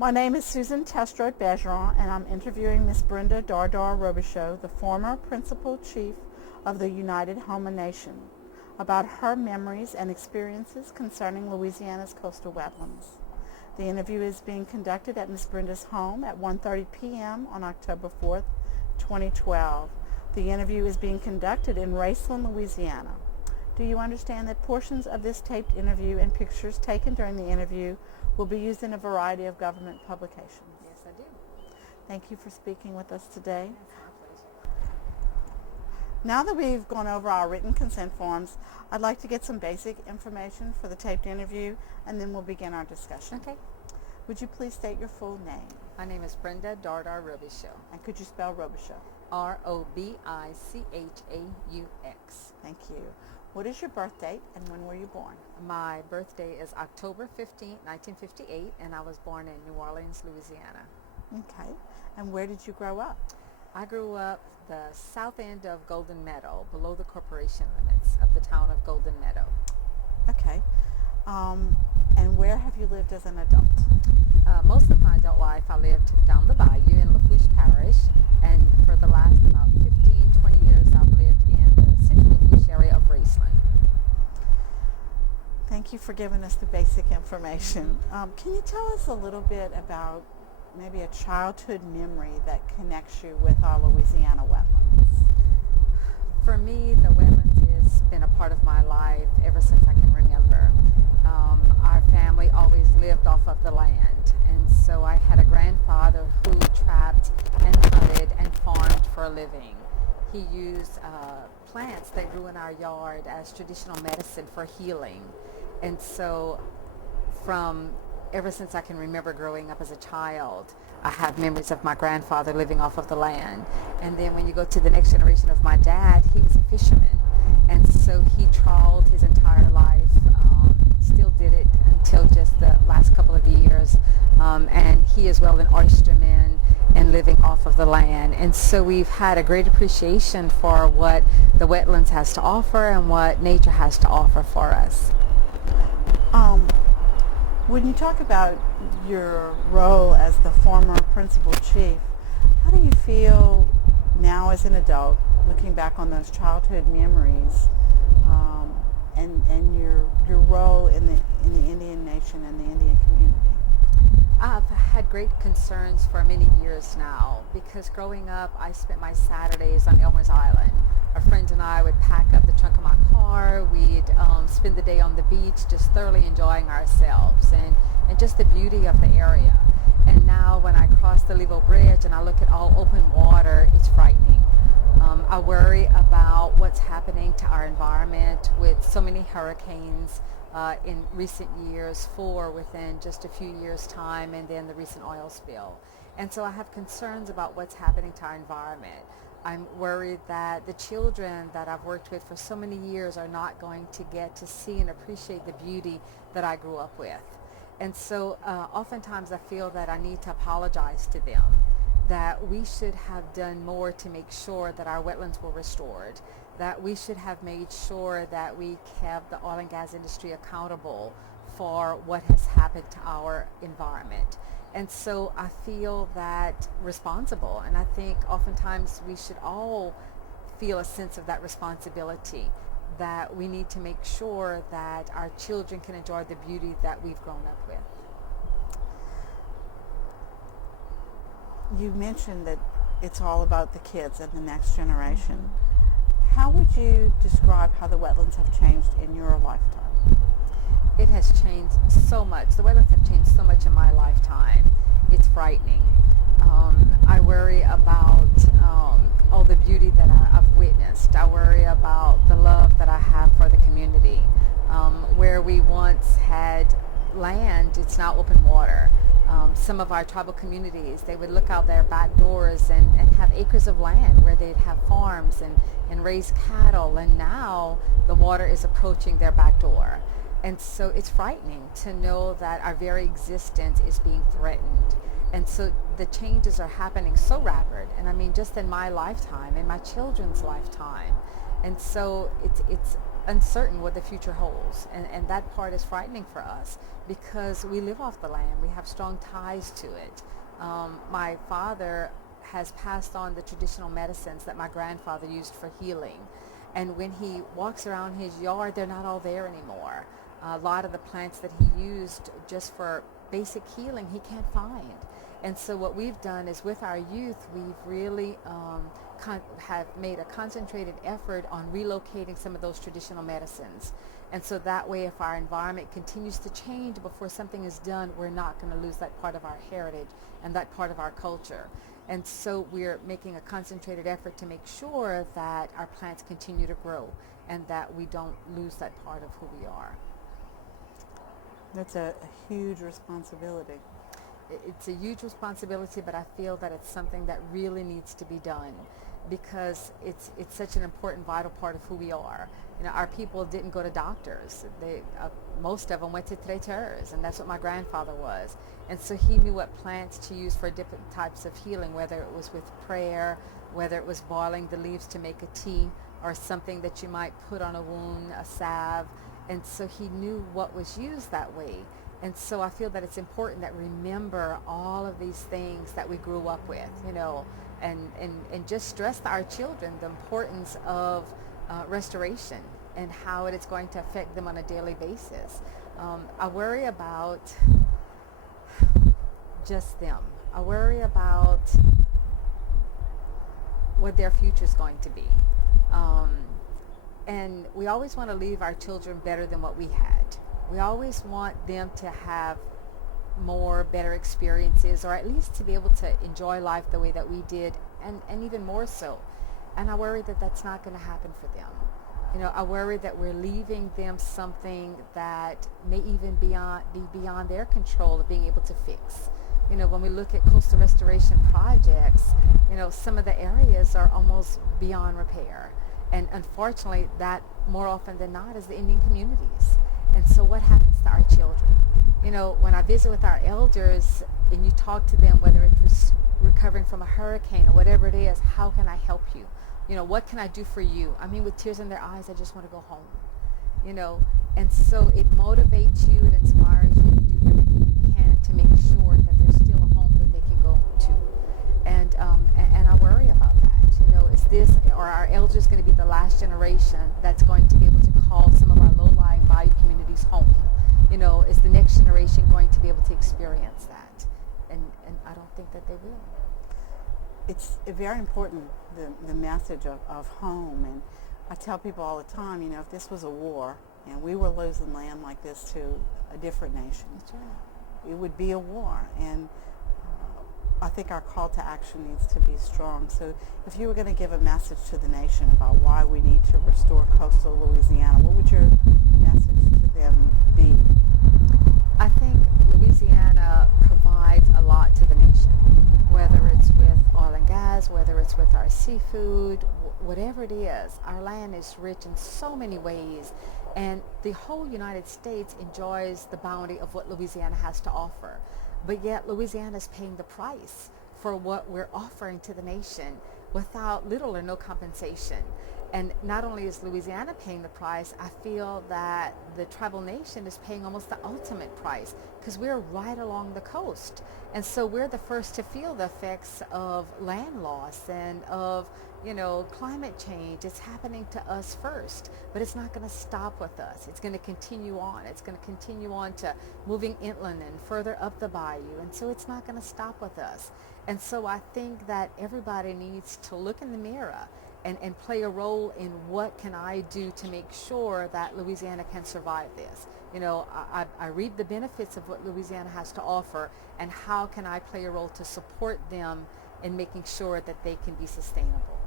My name is Susan Testrode Bergeron, and I'm interviewing Miss Brenda Dardar Robichaud, the former Principal Chief of the United Homa Nation, about her memories and experiences concerning Louisiana's coastal wetlands. The interview is being conducted at Miss Brenda's home at 1:30 p.m. on October 4th, 2012. The interview is being conducted in Raceland, Louisiana. Do you understand that portions of this taped interview and pictures taken during the interview will be used in a variety of government publications? Yes, I do. Thank you for speaking with us today. It's my pleasure. Now that we've gone over our written consent forms, I'd like to get some basic information for the taped interview, and then we'll begin our discussion. Okay. Would you please state your full name? My name is Brenda Dardar Robichaud. And could you spell Robichaud? Robichaux. Thank you. What is your birth date and when were you born? My birthday is October 15, 1958, and I was born in New Orleans, Louisiana. Okay. And where did you grow up? I grew up the south end of Golden Meadow, below the corporation limits of the town of Golden Meadow. Okay. And where have you lived as an adult? Most of my adult life I lived down the bayou in Lafourche Parish, and for the last about 15, 20 years I've lived in the central Lafourche area of Raceland. Thank you for giving us the basic information. Can you tell us a little bit about maybe a childhood memory that connects you with our Louisiana wetlands? For me, the wetlands has been a part of my life ever since I can remember. Our family always lived off of the land, and so I had a grandfather who trapped and hunted and farmed for a living. He used plants that grew in our yard as traditional medicine for healing. And so ever since I can remember growing up as a child, I have memories of my grandfather living off of the land. And then when you go to the next generation of my dad, he was a fisherman. And so he trawled his entire life, still did it until just the last couple of years. And he is well an oysterman and living off of the land. And so we've had a great appreciation for what the wetlands has to offer and what nature has to offer for us. When you talk about your role as the former principal chief, how do you feel now as an adult, looking back on those childhood memories, and your role in the Indian nation and the Indian community? I've had great concerns for many years now, because growing up I spent my Saturdays on Elmer's Island. A friend and I would pack up the trunk of my car, we'd spend the day on the beach just thoroughly enjoying ourselves and just the beauty of the area. And now when I cross the Levo Bridge and I look at all open water, it's frightening. I worry about what's happening to our environment with so many hurricanes in recent years, 4 within just a few years' time, and then the recent oil spill. And so I have concerns about what's happening to our environment. I'm worried that the children that I've worked with for so many years are not going to get to see and appreciate the beauty that I grew up with. And so oftentimes I feel that I need to apologize to them, that we should have done more to make sure that our wetlands were restored, that we should have made sure that we kept the oil and gas industry accountable for what has happened to our environment. And so I feel that responsible, and I think oftentimes we should all feel a sense of that responsibility, that we need to make sure that our children can enjoy the beauty that we've grown up with. You mentioned that it's all about the kids and the next generation. How would you describe how the wetlands have changed in your lifetime? It has changed so much. The wetlands have changed so much in my lifetime. It's frightening. I worry about all the beauty that I've witnessed. I worry about the love that I have for the community. Where we once had land, it's now open water. Some of our tribal communities, they would look out their back doors and have acres of land where they'd have farms and raise cattle, and now the water is approaching their back door. And so it's frightening to know that our very existence is being threatened. And so the changes are happening so rapid, and I mean just in my lifetime, in my children's lifetime. And so it's uncertain what the future holds. And that part is frightening for us because we live off the land. We have strong ties to it. My father has passed on the traditional medicines that my grandfather used for healing. And when he walks around his yard, they're not all there anymore. A lot of the plants that he used just for basic healing, he can't find. And so what we've done is with our youth, we've really have made a concentrated effort on relocating some of those traditional medicines. And so that way, if our environment continues to change before something is done, we're not going to lose that part of our heritage and that part of our culture. And so we're making a concentrated effort to make sure that our plants continue to grow and that we don't lose that part of who we are. That's a huge responsibility. It's a huge responsibility, but I feel that it's something that really needs to be done because it's such an important, vital part of who we are. You know, our people didn't go to doctors. Most of them went to traiteurs, and that's what my grandfather was. And so he knew what plants to use for different types of healing, whether it was with prayer, whether it was boiling the leaves to make a tea, or something that you might put on a wound, a salve. And so he knew what was used that way. And so I feel that it's important that we remember all of these things that we grew up with, you know, and just stress to our children the importance of restoration and how it is going to affect them on a daily basis. I worry about just them. I worry about what their future is going to be. And we always want to leave our children better than what we had. We always want them to have more better experiences, or at least to be able to enjoy life the way that we did, and even more so. And I worry that that's not going to happen for them. You know, I worry that we're leaving them something that may even be beyond their control of being able to fix. You know, when we look at coastal restoration projects, you know, some of the areas are almost beyond repair. And unfortunately, that more often than not is the Indian communities. And so what happens to our children? You know, when I visit with our elders and you talk to them, whether it's recovering from a hurricane or whatever it is, how can I help you? You know, what can I do for you? I mean, with tears in their eyes, I just want to go home. You know, and so it motivates you, it inspires you to do everything you can to make sure that there's still a home that they can go to. And I worry about that. You know, is this, or our elders going to be the last generation that's going to be able to call some of our low-lying bayou communities home? You know, is the next generation going to be able to experience that? And I don't think that they will. It's very important, the message of home. And I tell people all the time, you know, if this was a war and we were losing land like this to a different nation, That's right. it would be a war. And I think our call to action needs to be strong. So if you were going to give a message to the nation about why we need to restore coastal Louisiana, what would your message to them be? I think Louisiana provides a lot to the nation, whether it's with oil and gas, whether it's with our seafood, whatever it is. Our land is rich in so many ways, and the whole United States enjoys the bounty of what Louisiana has to offer. But yet Louisiana is paying the price for what we're offering to the nation without little or no compensation. And not only is Louisiana paying the price, I feel that the tribal nation is paying almost the ultimate price because we're right along the coast. And so we're the first to feel the effects of land loss and of, you know, climate change. It's happening to us first, but it's not going to stop with us. It's going to continue on. It's going to continue on to moving inland and further up the bayou. And so it's not going to stop with us. And so I think that everybody needs to look in the mirror and play a role in what can I do to make sure that Louisiana can survive this. You know, I reap the benefits of what Louisiana has to offer, and how can I play a role to support them in making sure that they can be sustainable.